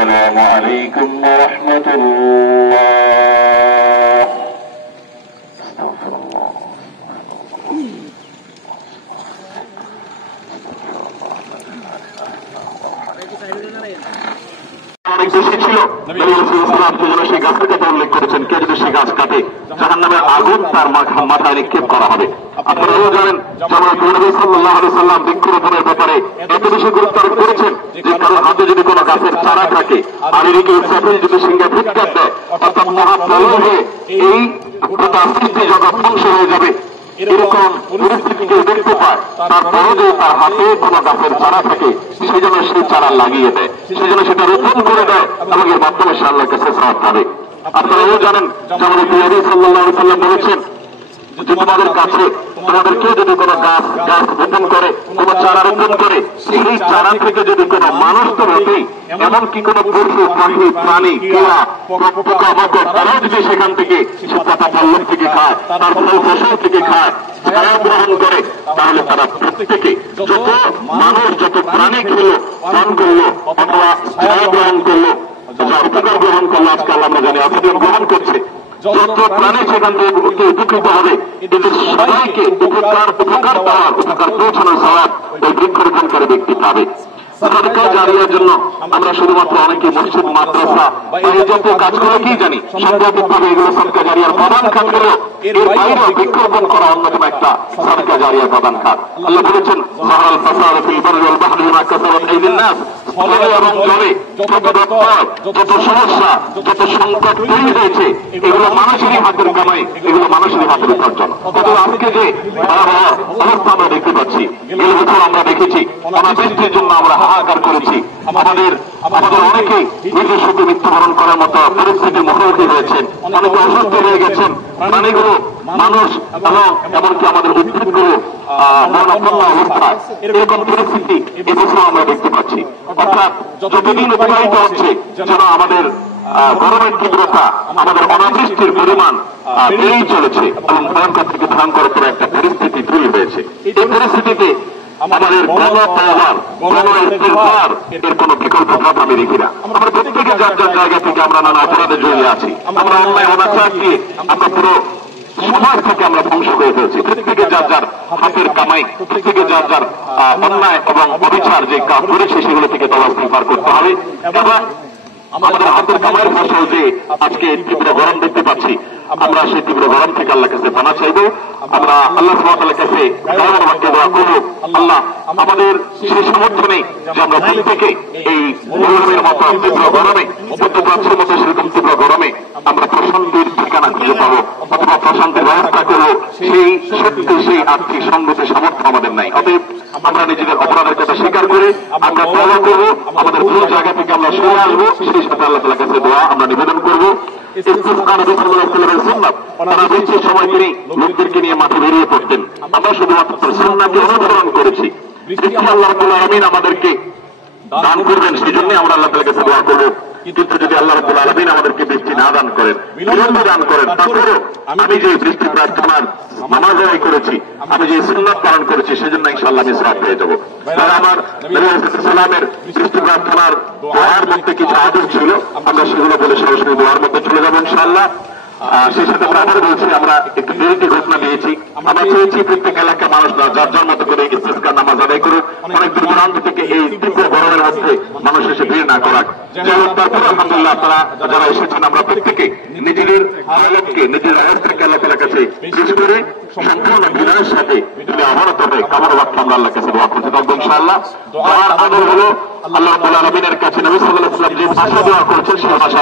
আসসালামু আলাইকুম ওয়া রাহমাতুল্লাহ। আস্তাগফিরুল্লাহ। অনেক বেশি ছিল, সেই গাছ কাটে উল্লেখ করেছেন, কে যদি সেই গাছ কাটে জাহান্নামের আগুন তার মাথায় নিক্ষেপ করা হবে। আপনারাও জানেন নবী সাল্লাল্লাহু আলাইহি সাল্লাম বৃক্ষরোপণের ব্যাপারে এত বেশি গুরুত্ব আরোপ করেছেন যে কারোর হাতে যদি কোনো গাছের চারা থাকে আর এদিকে ইসরাফিল যদি সিংহে ফুৎকার দেয়, অর্থাৎ মহাপ্রলয় হয়ে এই গোটা সৃষ্টি জগৎ ধ্বংস হয়ে যাবে, এরকম পরিস্থিতি কেউ দেখতে পায়, তারপরে যে তার হাতে কোনো গাছের চারা থাকে সেই জন্য সেই চারা লাগিয়ে দেয়, সেই জন্য সেটা রোপণ করে দেয় এবং এর মাধ্যমে সে আল্লাহর কাছে সওয়াব পাবে। আপনারাও জানেন যেমন নবী সাল্লাল্লাহু আলাইহি সাল্লাম বলেছেন যে তোমাদের কাছে তোমাদের কেউ যদি কোনো গাছ রোপণ করে, কোনো চারা রোপণ করে, সেই চারা থেকে যদি কোনো মানুষ তো রোপেই, এমনকি কোনো পশু পাখি প্রাণী কেয়া পোকামাকড় তারাও যদি সেখান থেকে সে পাতা পল্লব থেকে খায়, তার ফল ফসল থেকে খায়, ছায়া গ্রহণ করে, তাহলে তারা প্রত্যেকে যত মানুষ যত প্রাণী খেলো পান করলো অথবা ছায়া গ্রহণ করলো, যা উপকার গ্রহণ করলো, আজকাল আমরা জানি অক্সিজেন গ্রহণ করছে, যত প্রাণী সেখান থেকে উপকৃত হবে, এদের সবাইকে উপকার পাওয়ার উপকার পৌঁছানোর সওয়াব ওই বৃক্ষরোপণকারী ব্যক্তি পাবে। সাদকা জারিয়ার জন্য আমরা শুধুমাত্র অনেকে মসজিদ মাদ্রাসা এই জাতীয় কাজগুলো কি জানি, সাংঘাতিকভাবে এগুলো সাদকা জারিয়ার প্রধান খাতগুলো, এর বাইরেও বৃক্ষরোপণ করা অন্যতম একটা সাদকা জারিয়ার প্রধান খাত। আল্লাহ বলেছেন যাহারাল ফাসাদ ফিল বাররি ওয়াল বাহরি বিমা কাসাবাত আইদিন নাস, ফলে এবং জলে যত বিপদ, যত সমস্যা, যত সংকট তৈরি হয়েছে, এগুলো মানুষেরই হাতের কামাই, এগুলো মানুষেরই হাতের উপার্জন। কিন্তু আজকে যে অবস্থা আমরা দেখতে পাচ্ছি, এই বছর আমরা দেখেছি অনাবৃষ্টির জন্য আমরা হাহাকার করেছি, আমাদের অনেকেই নিজের সুখে মৃত্যুবরণ করার মতো পরিস্থিতির মুখোমুখি হয়েছেন, অনেকে অসুস্থ হয়ে গেছেন, প্রাণীগুলো মানুষ এবং এমনকি আমাদের উদ্ভিদগুলো মরণাপন্ন অবস্থায়, এরকম পরিস্থিতি এবছর আমরা দেখতে পাচ্ছি। অর্থাৎ যতদিন অতিবাহিত হচ্ছে যেন আমাদের গরমের তীব্রতা, আমাদের অনাবৃষ্টির পরিমাণ বেড়েই চলেছে এবং ভয়ঙ্কর থেকে ভয়ঙ্কর করে একটা পরিস্থিতি তৈরি হয়েছে। এই পরিস্থিতিতে আমাদের এর কোন বিকল্প পথ আমি দেখি না। আমরা প্রত্যেকে যার যার জায়গা থেকে আমরা নানা অপরাধে জড়িয়ে আছি, আমরা অন্যায় অনাচার দিয়ে আমরা পুরো সমাজ থেকে আমরা ধ্বংস করে ফেলছি। প্রত্যেকে যার যার হাতের কামাই, প্রত্যেকে যার যার অন্যায় এবং অবিচার যে কাজ করেছে সেগুলো থেকে তওবা ইস্তিগফার করতে হবে এবং আমাদের হাতের কামাইয়ের ফসল যে আজকে তীব্র গরম দেখতে পাচ্ছি, আমরা সেই তীব্র গরম থেকে আল্লাহর কাছে পানা চাইব। আমরা আল্লাহ সুবহানাহু ওয়া তাআলার কাছে দয়ার বাক্যে দোয়া করব, আল্লাহ আমাদের সেই সামর্থ্য নেই যে আমরা প্রত্যেকে এই গরমের মতো তীব্র গরমে, মধ্যপ্রাচ্যের মতো সেরকম তীব্র গরমে আমরা প্রশান্তির ঠিকানা খুঁজে পাবো অথবা প্রশান্তির ব্যবস্থা করবো, সেই সত্যি সেই আর্থিক সংগতির সামর্থ্য আমাদের নাই। অতএব আমরা নিজেদের অপরাধের কথা স্বীকার করে আমরা তওবা করবো, আমাদের ভুল জায়গা থেকে আমরা সরে আসবো, সেই সাথে আল্লাহ তাআলার কাছে দোয়া আমরা নিবেদন করবো। তারা বৃষ্টির সময় তিনি লোকদেরকে নিয়ে মাঠে বেরিয়ে পড়তেন, আমরা শুধুমাত্র সুন্নাহকে অনুসরণ করেছি। বৃষ্টি আল্লাহ রাব্বুল আলামিন আমাদেরকে দান করবেন, সেই জন্য আমরা আল্লাহ তাআলার কাছে দোয়া করবো। কিন্তু যদি আল্লাহ রাব্বুল আলামিন আমাদেরকে বৃষ্টি না দান করেন, বিলম্ব দান করেন, তারপরেও আমি যে বৃষ্টি প্রার্থনার নামাজ আদায় করেছি, আমি যে সুন্নাত পালন করেছি, সেজন্য ইনশাআল্লাহ আমি সওয়াব পেয়ে যাবো। আমার নবী সাল্লাল্লাহু আলাইহি ওয়াসাল্লামের বৃষ্টি প্রার্থনার দোয়ার মধ্যে কিছু আদব ছিল, আমরা সেগুলো বলে সরাসরি দোয়ার মধ্যে চলে যাবো ইনশাআল্লাহ। সেই সাথে আমরা আবার বলছি, আমরা একটু দেরিতে ঘোষণা দিয়েছি, আমরা চেয়েছি প্রত্যেক এলাকার মানুষরা যার যার মতো করে ইস্তিসকার নামাজ আদায় করুক, অনেক দূর দূরান্ত থেকে এই তীব্র গরমের মধ্যে মানুষ এসে ভিড় না করাক। যাই হোক, তারপরে আলহামদুলিল্লাহ আপনারা যারা এসেছেন, আমরা প্রত্যেকে নিজেদের আলোককে নিজের আয়াতকে আল্লাহ তাআলার কাছে পেশ করে সম্পূর্ণ বিনয়ের সাথে যদি অবনত হয় কামর বাক্য আমরা আল্লাহর কাছে দোয়া করতে থাকবো ইনশাআল্লাহ। দোয়ার আদব হলো আল্লাহ রাব্বুল আলামিনের কাছে নবী সাল্লাল্লাহু আলাইহি ওয়াসাল্লাম যে ভাষা দোয়া করেছেন সেই ভাষা